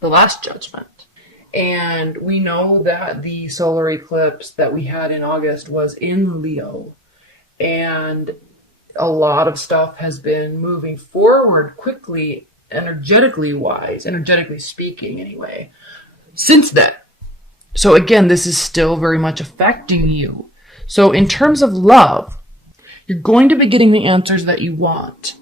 the last judgment. And we know that the solar eclipse that we had in August was in Leo. And a lot of stuff has been moving forward quickly, energetically speaking anyway, since then. So again, this is still very much affecting you. So in terms of love, you're going to be getting the answers that you want.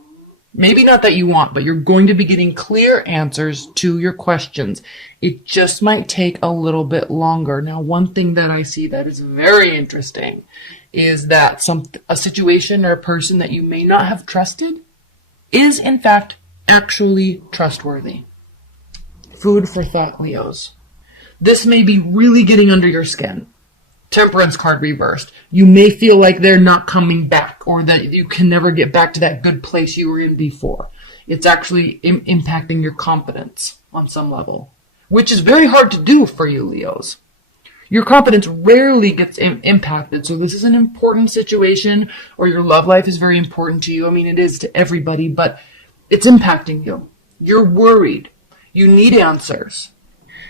Maybe not that you want, but you're going to be getting clear answers to your questions. It just might take a little bit longer. Now, one thing that I see that is very interesting is that a situation or a person that you may not have trusted is, in fact, actually trustworthy. Food for thought, Leos. This may be really getting under your skin. Temperance card reversed. You may feel like they're not coming back, or that you can never get back to that good place you were in before. It's actually impacting your confidence on some level, which is very hard to do for you, Leos. Your confidence rarely gets impacted, so this is an important situation, or your love life is very important to you. I mean, it is to everybody, but it's impacting you. You're worried. You need answers.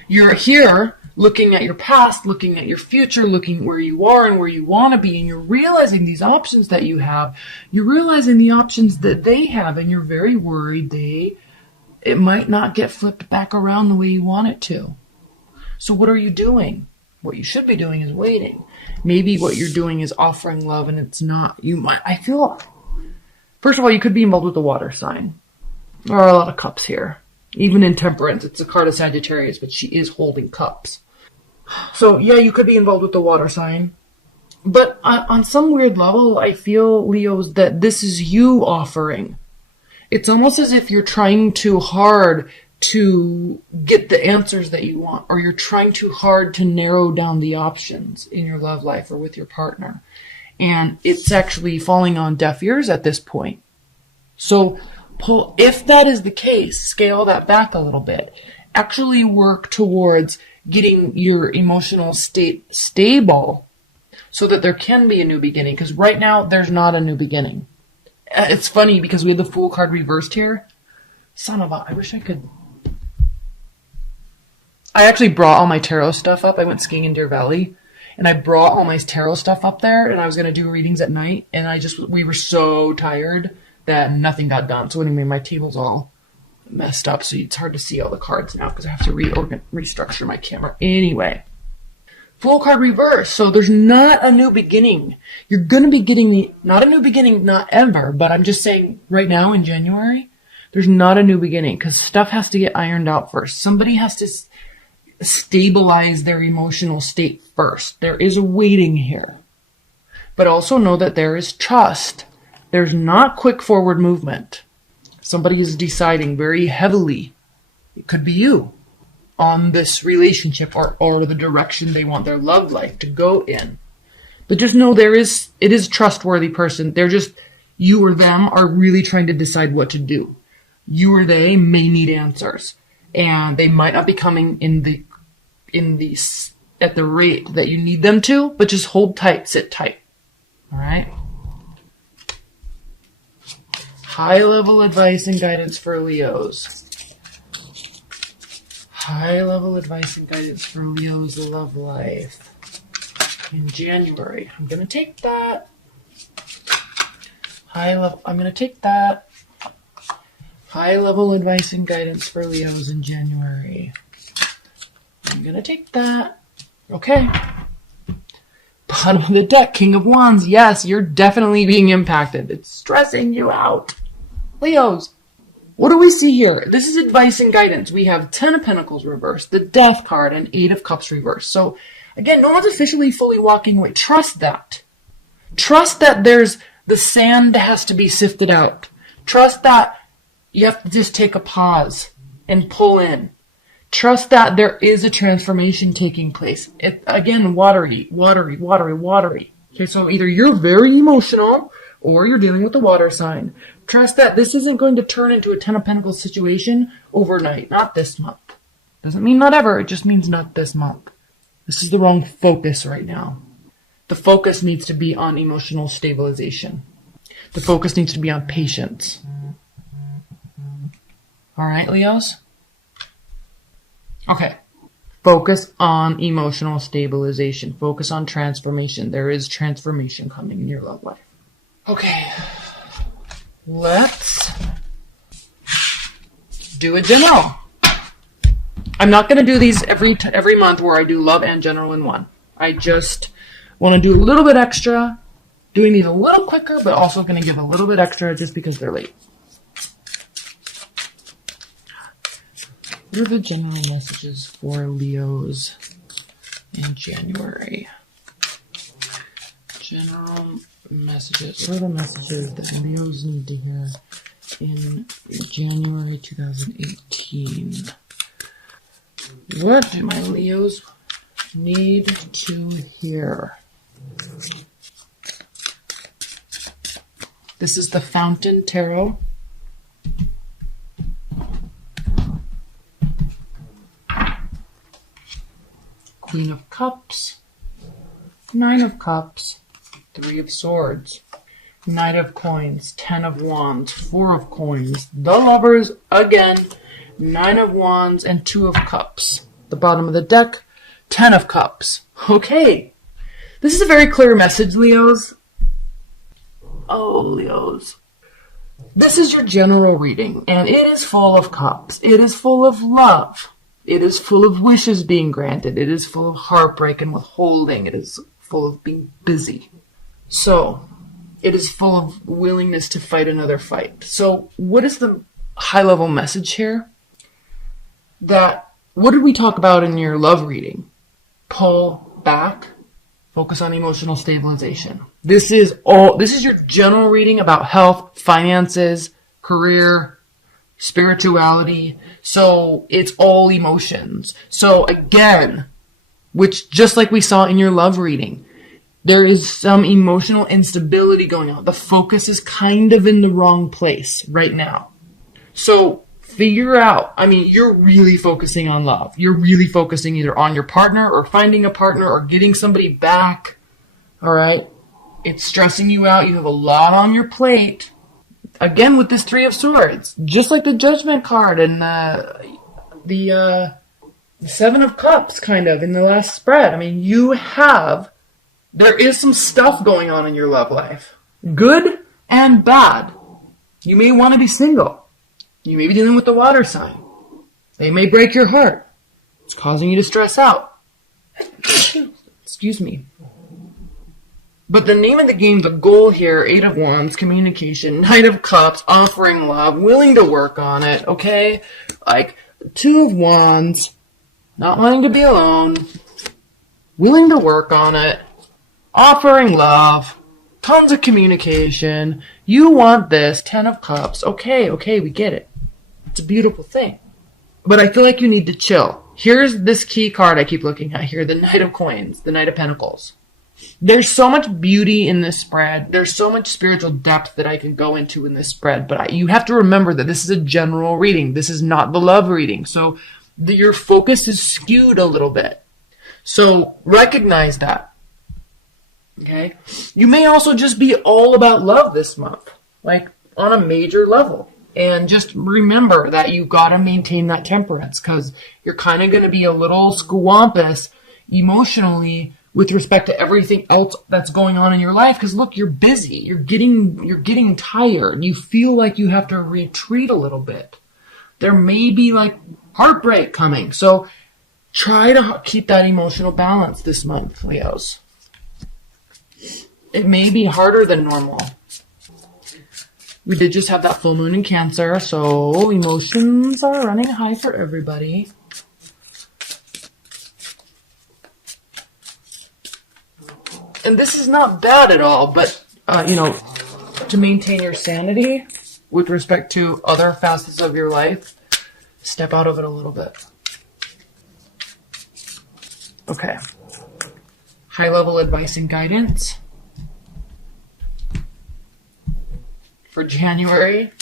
You're here looking at your past, looking at your future, looking where you are and where you want to be, and you're realizing these options that you have. You're realizing the options that they have, and you're very worried it might not get flipped back around the way you want it to. So what are you doing? What you should be doing is waiting. Maybe what you're doing is offering love and it's not. First of all, you could be involved with the water sign. There are a lot of cups here. Even in Temperance, it's a card of Sagittarius, but she is holding cups. So yeah, you could be involved with the water sign. But on some weird level, I feel, Leos, that this is you offering. It's almost as if you're trying too hard to get the answers that you want, or you're trying too hard to narrow down the options in your love life or with your partner. And it's actually falling on deaf ears at this point. So if that is the case, scale that back a little bit. Actually work towards getting your emotional state stable so that there can be a new beginning. Because right now, there's not a new beginning. It's funny because we have the Fool card reversed here. I wish I could. I actually brought all my tarot stuff up. I went skiing in Deer Valley, and I brought all my tarot stuff up there, and I was going to do readings at night, and we were so tired that nothing got done. So anyway, my table's all messed up, so it's hard to see all the cards now because I have to restructure my camera. Anyway, Fool card reverse. So there's not a new beginning. You're going to be getting not a new beginning, not ever, but I'm just saying right now in January, there's not a new beginning because stuff has to get ironed out first. Somebody has to stabilize their emotional state first. There is a waiting here. But also know that there is trust. There's not quick forward movement. Somebody is deciding very heavily, it could be you, on this relationship or the direction they want their love life to go in. But just know it is a trustworthy person. They're just, you or them are really trying to decide what to do. You or they may need answers. And they might not be coming at the rate that you need them to, but just hold tight, sit tight. All right? High-level advice and guidance for Leos. High-level advice and guidance for Leo's love life in January. I'm going to take that. I'm going to take that. High-level advice and guidance for Leos in January. I'm going to take that. Okay. Bottom of the deck, King of Wands. Yes, you're definitely being impacted. It's stressing you out. Leos, what do we see here? This is advice and guidance. We have 10 of Pentacles reversed, the Death card, and 8 of Cups reversed. So, again, no one's officially fully walking away. Trust that. Trust that the sand has to be sifted out. Trust that you have to just take a pause and pull in. Trust that there is a transformation taking place. Again, watery. Okay, so either you're very emotional or you're dealing with the water sign. Trust that this isn't going to turn into a 10 of Pentacles situation overnight. Not this month. Doesn't mean not ever. It just means not this month. This is the wrong focus right now. The focus needs to be on emotional stabilization. The focus needs to be on patience. All right, Leos? Okay. Focus on emotional stabilization. Focus on transformation. There is transformation coming in your love life. Okay. Let's do a general. I'm not going to do these every month where I do love and general in one. I just want to do a little bit extra, doing these a little quicker, but also going to give a little bit extra just because they're late. What are the general messages for Leos in January? General messages. What are the messages that Leos need to hear in January 2018? What do my Leos need to hear? This is the Fountain Tarot. Queen of Cups, Nine of Cups, Three of Swords, Knight of Coins, Ten of Wands, Four of Coins, the Lovers again, Nine of Wands, and Two of Cups. The bottom of the deck, Ten of Cups. Okay, this is a very clear message, Leos. Oh, Leos. This is your general reading, and it is full of cups. It is full of love. It is full of wishes being granted. It is full of heartbreak and withholding. It is full of being busy. So, it is full of willingness to fight another fight. So, what is the high-level message here? What did we talk about in your love reading? Pull back. Focus on emotional stabilization. This is your general reading about health, finances, career, spirituality. So it's all emotions. So again, which just like we saw in your love reading, there is some emotional instability going on. The focus is kind of in the wrong place right now. So figure out, you're really focusing on love. You're really focusing either on your partner or finding a partner or getting somebody back. All right. It's stressing you out. You have a lot on your plate. Again, with this Three of Swords, just like the Judgment card and the Seven of Cups kind of in the last spread. There is some stuff going on in your love life. Good and bad. You may want to be single. You may be dealing with the water sign. They may break your heart. It's causing you to stress out. Excuse me. But the name of the game, the goal here, Eight of Wands, communication, Knight of Cups, offering love, willing to work on it, okay? Like, Two of Wands, not wanting to be alone, willing to work on it, offering love, tons of communication, you want this, Ten of Cups, okay, we get it. It's a beautiful thing. But I feel like you need to chill. Here's this key card I keep looking at here, the Knight of Coins, the Knight of Pentacles. There's so much beauty in this spread. There's so much spiritual depth that I can go into in this spread. But you have to remember that this is a general reading. This is not the love reading. So your focus is skewed a little bit. So recognize that. Okay? You may also just be all about love this month. Like on a major level. And just remember that you gotta maintain that temperance. Because you're kind of going to be a little squampus emotionally with respect to everything else that's going on in your life. Because look, you're busy. You're getting tired. You feel like you have to retreat a little bit. There may be like heartbreak coming. So try to keep that emotional balance this month, Leos. It may be harder than normal. We did just have that full moon in Cancer, so emotions are running high for everybody. And this is not bad at all, but, to maintain your sanity with respect to other facets of your life, step out of it a little bit. Okay. High-level advice and guidance for January.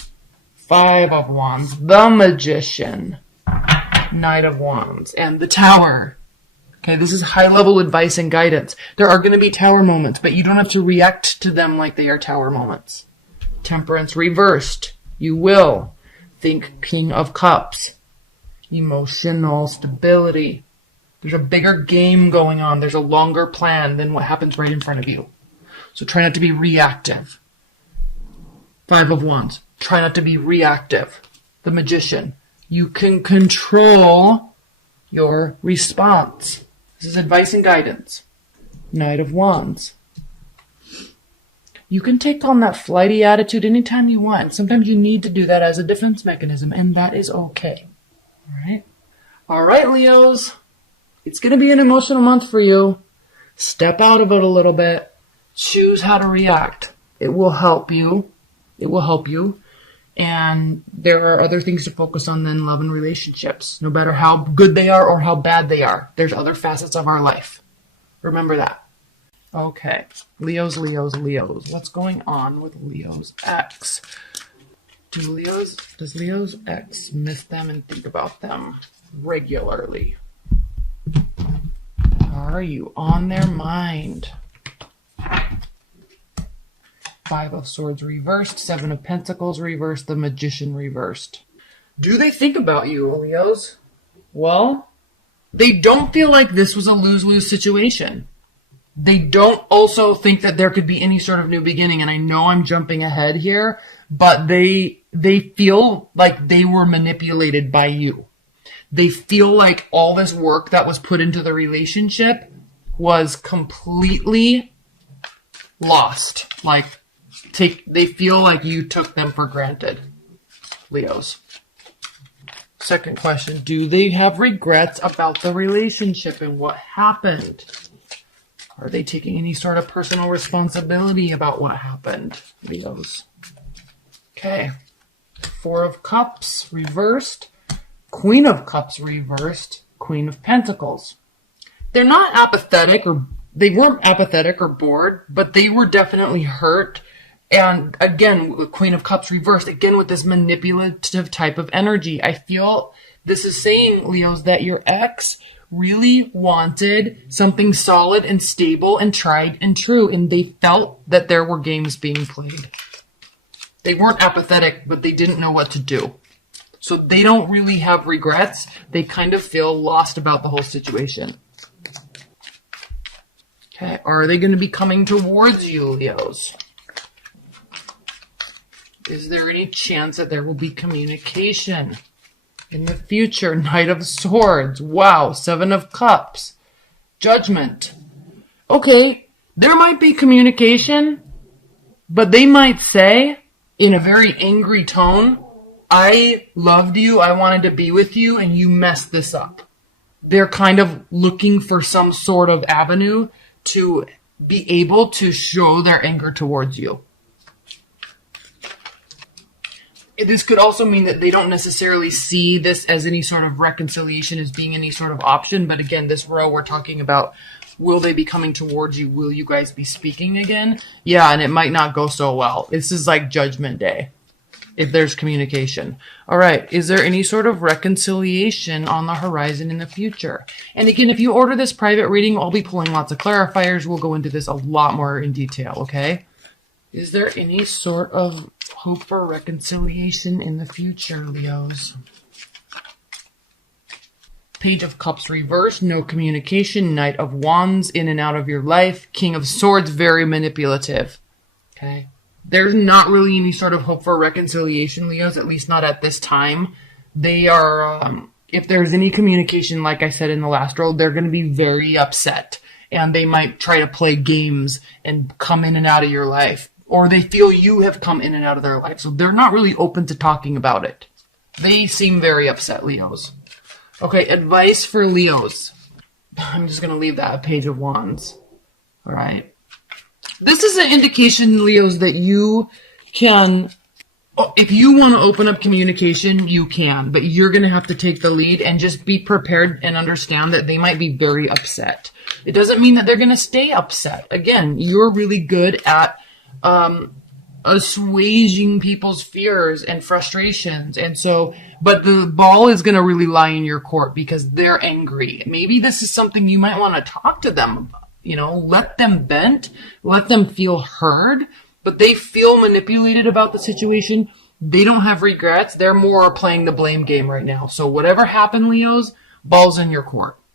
Five of Wands, the Magician, Knight of Wands, and the Tower. Okay, this is high-level advice and guidance. There are going to be tower moments, but you don't have to react to them like they are tower moments. Temperance reversed. You will think King of Cups. emotional stability. There's a bigger game going on. There's a longer plan than what happens right in front of you. So try not to be reactive. 5 of Wands. Try not to be reactive. The Magician. You can control your response. This is advice and guidance. Knight of Wands. You can take on that flighty attitude anytime you want. Sometimes you need to do that as a defense mechanism, and that is okay. All right? All right, Leos. It's going to be an emotional month for you. Step out of it a little bit. Choose how to react. It will help you. It will help you. And there are other things to focus on than love and relationships. No matter how good they are or how bad they are, there's other facets of our life. Remember that. Okay. Leos. What's going on with Leo's ex? Does Leo's ex miss them and think about them regularly? Are you on their mind? 5 of Swords reversed, 7 of Pentacles reversed, the Magician reversed. Do they think about you, Leos? Well, they don't feel like this was a lose-lose situation. They don't also think that there could be any sort of new beginning, and I know I'm jumping ahead here, but they feel like they were manipulated by you. They feel like all this work that was put into the relationship was completely lost. They feel like you took them for granted, Leos. Second question, do they have regrets about the relationship and what happened? Are they taking any sort of personal responsibility about what happened, Leos? Okay. 4 of Cups reversed, Queen of Cups reversed, Queen of Pentacles. They're not apathetic, or they weren't apathetic or bored, but they were definitely hurt. And again, the Queen of Cups reversed, again with this manipulative type of energy. I feel this is saying, Leos, that your ex really wanted something solid and stable and tried and true, and they felt that there were games being played. They weren't apathetic, but they didn't know what to do. So they don't really have regrets. They kind of feel lost about the whole situation. Okay, are they going to be coming towards you, Leos? Is there any chance that there will be communication in the future? Knight of Swords. Wow. 7 of Cups. Judgment. Okay, there might be communication, but they might say in a very angry tone, I loved you, I wanted to be with you, and you messed this up. They're kind of looking for some sort of avenue to be able to show their anger towards you. This could also mean that they don't necessarily see this as any sort of reconciliation as being any sort of option. But again, this row we're talking about, will they be coming towards you? Will you guys be speaking again? Yeah, and it might not go so well. This is like Judgment Day, if there's communication. All right, is there any sort of reconciliation on the horizon in the future? And again, if you order this private reading, I'll be pulling lots of clarifiers. We'll go into this a lot more in detail, okay? Is there any sort of hope for reconciliation in the future, Leos? Page of Cups reversed, no communication. Knight of Wands, in and out of your life. King of Swords, very manipulative. Okay. There's not really any sort of hope for reconciliation, Leos, at least not at this time. They are, if there's any communication, like I said in the last row, they're going to be very upset. And they might try to play games and come in and out of your life. Or they feel you have come in and out of their life. So they're not really open to talking about it. They seem very upset, Leos. Okay, advice for Leos. I'm just going to leave that a Page of Wands. All right. This is an indication, Leos, that you can, if you want to open up communication, you can. But you're going to have to take the lead and just be prepared and understand that they might be very upset. It doesn't mean that they're going to stay upset. Again, you're really good at assuaging people's fears and frustrations. And so, but the ball is going to really lie in your court because they're angry. Maybe this is something you might want to talk to them about. You know, let them vent, let them feel heard, but they feel manipulated about the situation. They don't have regrets. They're more playing the blame game right now. So whatever happened, Leos, ball's in your court.